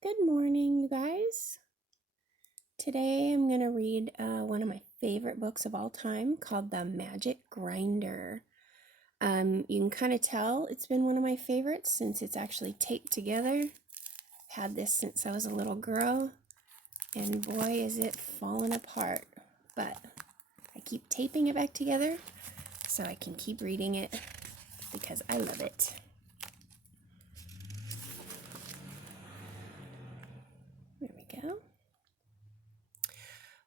Good morning, you guys. Today I'm going to read one of my favorite books of all time called The Magic Grinder. You can kind of tell it's been one of my favorites since it's actually taped together. Had this since I was a little girl, and boy is it falling apart. But I keep taping it back together so I can keep reading it because I love it. There we go.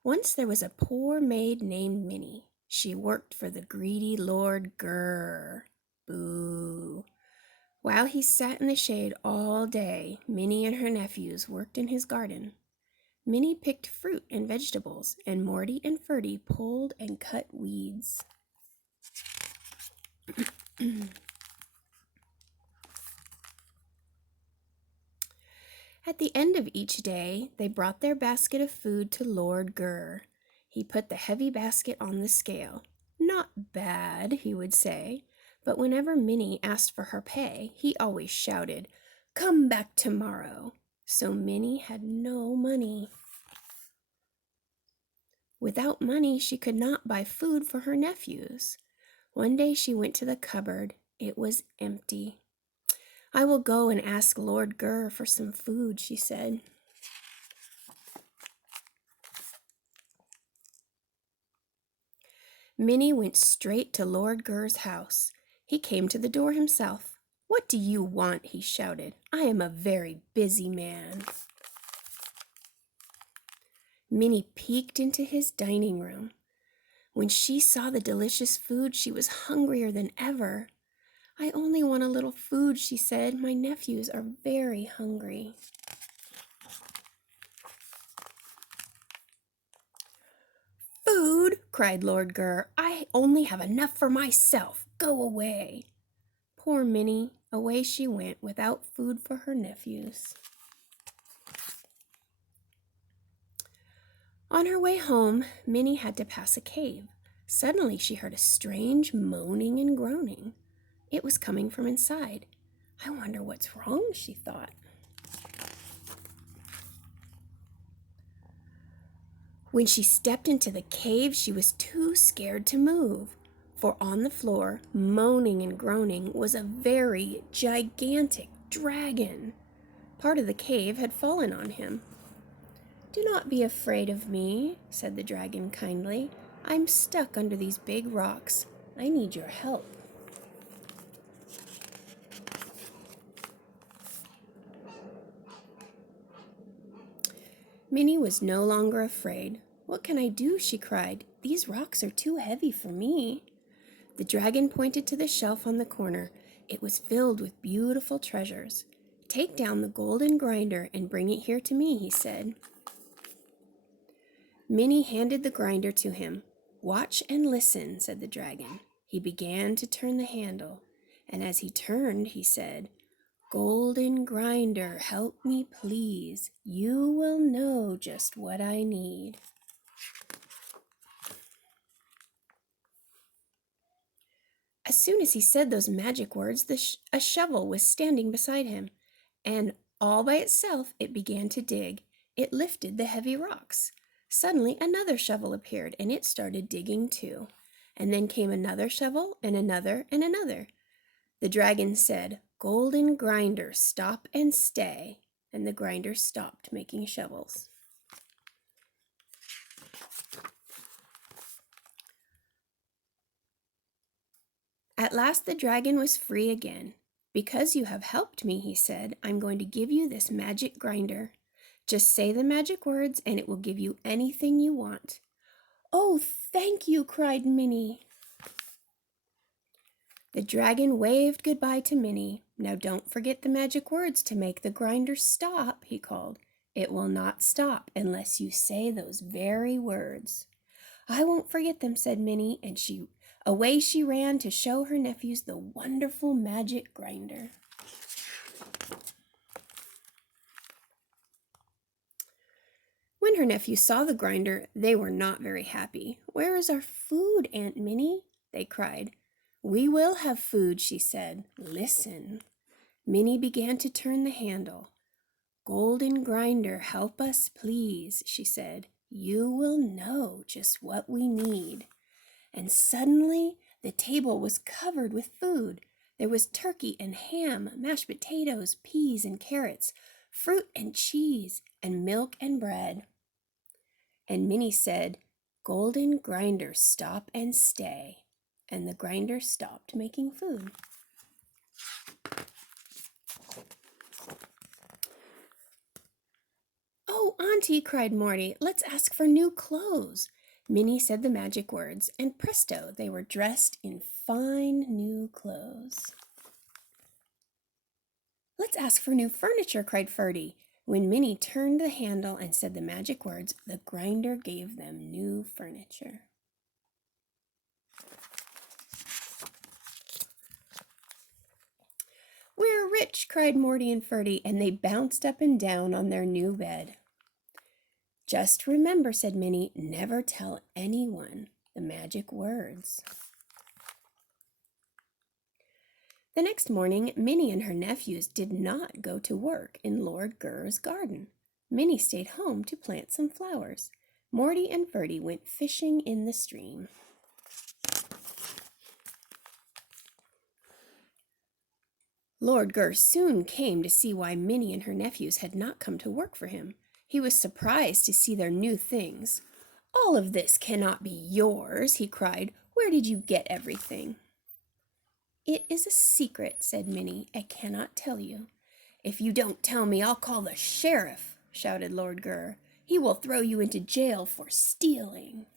Once there was a poor maid named Minnie. She worked for the greedy Lord Grrr. Boo. While he sat in the shade all day, Minnie and her nephews worked in his garden. Minnie picked fruit and vegetables, and Morty and Ferdy pulled and cut weeds. At the end of each day, they brought their basket of food to Lord Grrr. He put the heavy basket on the scale. Not bad, he would say, but whenever Minnie asked for her pay, he always shouted, "Come back tomorrow." So Minnie had no money. Without money, she could not buy food for her nephews. One day she went to the cupboard. It was empty. "I will go and ask Lord Grrr for some food," she said. Minnie went straight to Lord Grr's house. He came to the door himself. "What do you want?" he shouted. "I am a very busy man." Minnie peeked into his dining room. When she saw the delicious food, she was hungrier than ever. "I only want a little food," she said. "My nephews are very hungry." "Food!" cried Lord Grr. "I only have enough for myself. Go away." Poor Minnie, away she went without food for her nephews. On her way home, Minnie had to pass a cave. Suddenly she heard a strange moaning and groaning. It was coming from inside. "I wonder what's wrong," she thought. When she stepped into the cave, she was too scared to move, for on the floor, moaning and groaning, was a very gigantic dragon. Part of the cave had fallen on him. "Do not be afraid of me," said the dragon kindly. "I'm stuck under these big rocks. I need your help." Minnie was no longer afraid. "What can I do?" she cried. "These rocks are too heavy for me." The dragon pointed to the shelf on the corner. It was filled with beautiful treasures. "Take down the golden grinder and bring it here to me," he said. Minnie handed the grinder to him. "Watch and listen," said the dragon. He began to turn the handle, and as he turned, he said, "Golden grinder, help me please. You will know just what I need." As soon as he said those magic words, a shovel was standing beside him, and all by itself it began to dig. It lifted the heavy rocks. Suddenly another shovel appeared, and it started digging too. And then came another shovel, and another, and another. The dragon said, "Golden grinder, stop and stay." And the grinder stopped making shovels. At last the dragon was free again. "Because you have helped me," he said, "I'm going to give you this magic grinder. Just say the magic words and it will give you anything you want." "Oh, thank you," cried Minnie. The dragon waved goodbye to Minnie. "Now don't forget the magic words to make the grinder stop," he called. "It will not stop unless you say those very words." "I won't forget them," said Minnie, and away she ran to show her nephews the wonderful magic grinder. When her nephews saw the grinder, they were not very happy. "Where is our food, Aunt Minnie?" they cried. "We will have food," she said. "Listen." Minnie began to turn the handle. "Golden Grinder, help us, please," she said. "You will know just what we need." And suddenly the table was covered with food. There was turkey and ham, mashed potatoes, peas and carrots, fruit and cheese, and milk and bread. And Minnie said, "Golden Grinder, stop and stay." And the grinder stopped making food. "Oh, Auntie," cried Morty, "let's ask for new clothes." Minnie said the magic words, and presto, they were dressed in fine new clothes. "Let's ask for new furniture," cried Ferdy. When Minnie turned the handle and said the magic words, the grinder gave them new furniture. "We're rich," cried Morty and Ferdy, and they bounced up and down on their new bed. "Just remember," said Minnie, "never tell anyone the magic words." The next morning, Minnie and her nephews did not go to work in Lord Gurr's garden. Minnie stayed home to plant some flowers. Morty and Ferdy went fishing in the stream. Lord Gurr soon came to see why Minnie and her nephews had not come to work for him. He was surprised to see their new things. "All of this cannot be yours," he cried. "Where did you get everything?" "It is a secret," said Minnie. "I cannot tell you." "If you don't tell me, I'll call the sheriff," shouted Lord Gurr. "He will throw you into jail for stealing."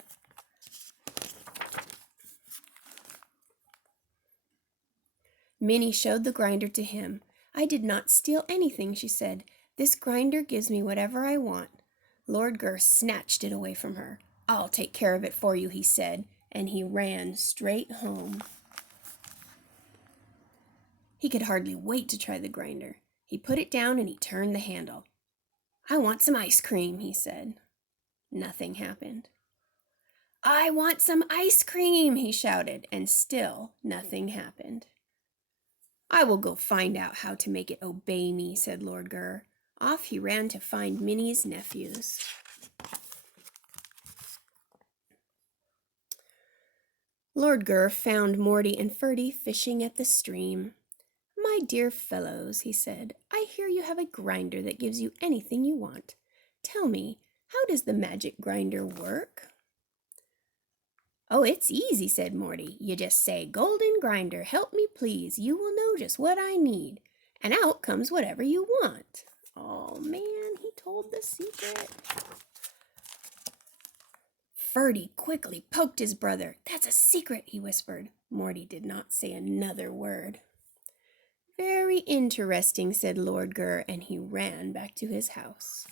Minnie showed the grinder to him. "I did not steal anything," she said. "This grinder gives me whatever I want." Lord Gurr snatched it away from her. "I'll take care of it for you," he said, and he ran straight home. He could hardly wait to try the grinder. He put it down and he turned the handle. "I want some ice cream," he said. Nothing happened. "I want some ice cream," he shouted, and still nothing happened. "I will go find out how to make it obey me," said Lord Gurr. Off he ran to find Minnie's nephews. Lord Gurr found Morty and Ferdy fishing at the stream. "My dear fellows," he said, "I hear you have a grinder that gives you anything you want. Tell me, how does the magic grinder work?" "Oh, it's easy," said Morty. "You just say, 'Golden Grinder, help me please. You will know just what I need.' And out comes whatever you want." Oh man, he told the secret. Ferdy quickly poked his brother. "That's a secret," he whispered. Morty did not say another word. "Very interesting," said Lord Gurr, and he ran back to his house.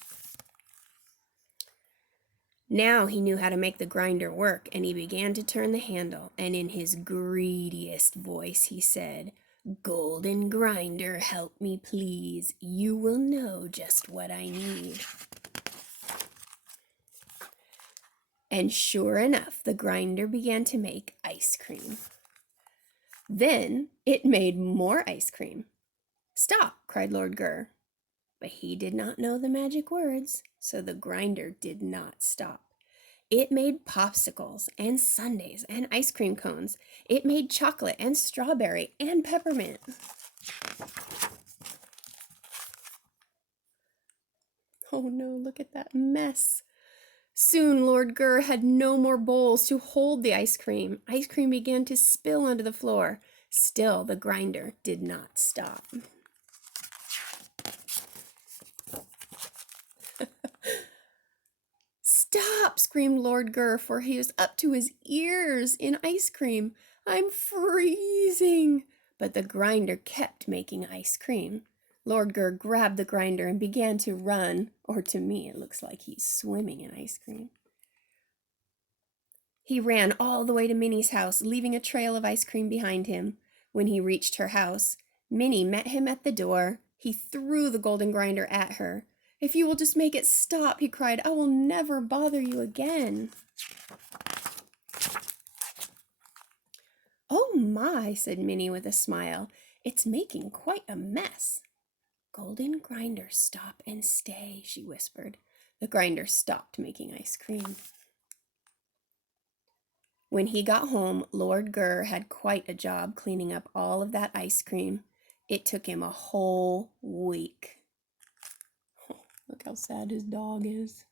Now he knew how to make the grinder work, and he began to turn the handle, and in his greediest voice he said, "Golden Grinder, help me please. You will know just what I need." And sure enough, the grinder began to make ice cream. Then it made more ice cream. "Stop!" cried Lord Gurr. But he did not know the magic words, so the grinder did not stop. It made popsicles and sundaes and ice cream cones. It made chocolate and strawberry and peppermint. Oh no, look at that mess. Soon Lord Gurr had no more bowls to hold the ice cream. Ice cream began to spill onto the floor. Still, the grinder did not stop. "Stop!" screamed Lord Gurr, for he was up to his ears in ice cream. "I'm freezing!" But the grinder kept making ice cream. Lord Gurr grabbed the grinder and began to run, or to me it looks like he's swimming in ice cream. He ran all the way to Minnie's house, leaving a trail of ice cream behind him. When he reached her house, Minnie met him at the door. He threw the golden grinder at her. "If you will just make it stop," he cried, "I will never bother you again." "Oh my," said Minnie with a smile, "it's making quite a mess." "Golden grinder, stop and stay," she whispered. The grinder stopped making ice cream. When he got home, Lord Gur had quite a job cleaning up all of that ice cream. It took him a whole week. Look how sad his dog is.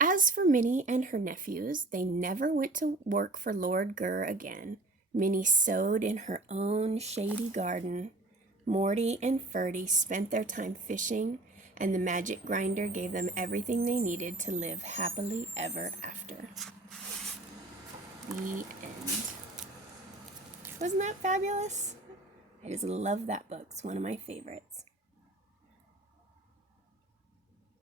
As for Minnie and her nephews, they never went to work for Lord Gur again. Minnie sewed in her own shady garden. Morty and Ferdy spent their time fishing, and the magic grinder gave them everything they needed to live happily ever after. The end. Wasn't that fabulous? I just love that book. It's one of my favorites.